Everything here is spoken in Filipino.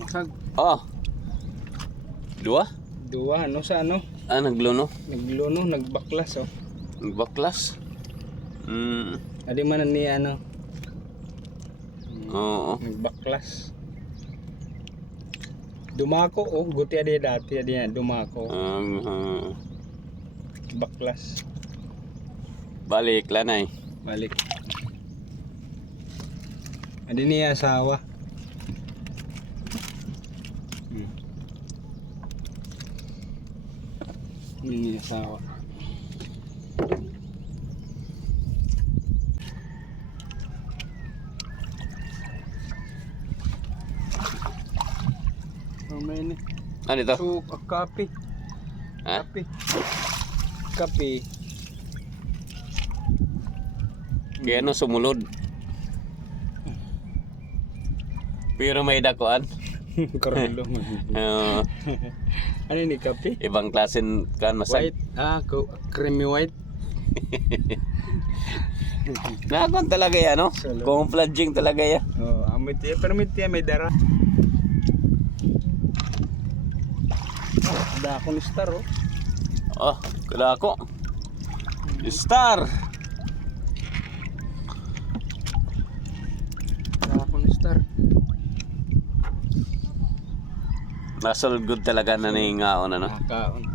Masag. Oh. Dua? Dua, ano sa ano? Ah, nagluno. Nagluno, nagbaklas oh. Nagbaklas. Adi man ni ano. Oo. Nagbaklas. Dumako oh, guti adi dati adi na dumako. Baklas. Balik lanay. Balik. Adi niya asawa. Adi niya asawa. Mamay ni. Ano ito? So, kape. Ha? Kape. Kape. Kaya ano sumulod. Pero may dakuan. Karilo. Ano ni kape? Ibang klase kan masag. White. Creamy white. Nakakon talaga yan, no? Salo. Kung fludging talaga yan. Oh, amit ya, permit ya may dara. Da ako ni Star oh. Oh, kala ko. Star. Da ako ni Star. Nasol good talaga na ni ngaon ano. Nakaon.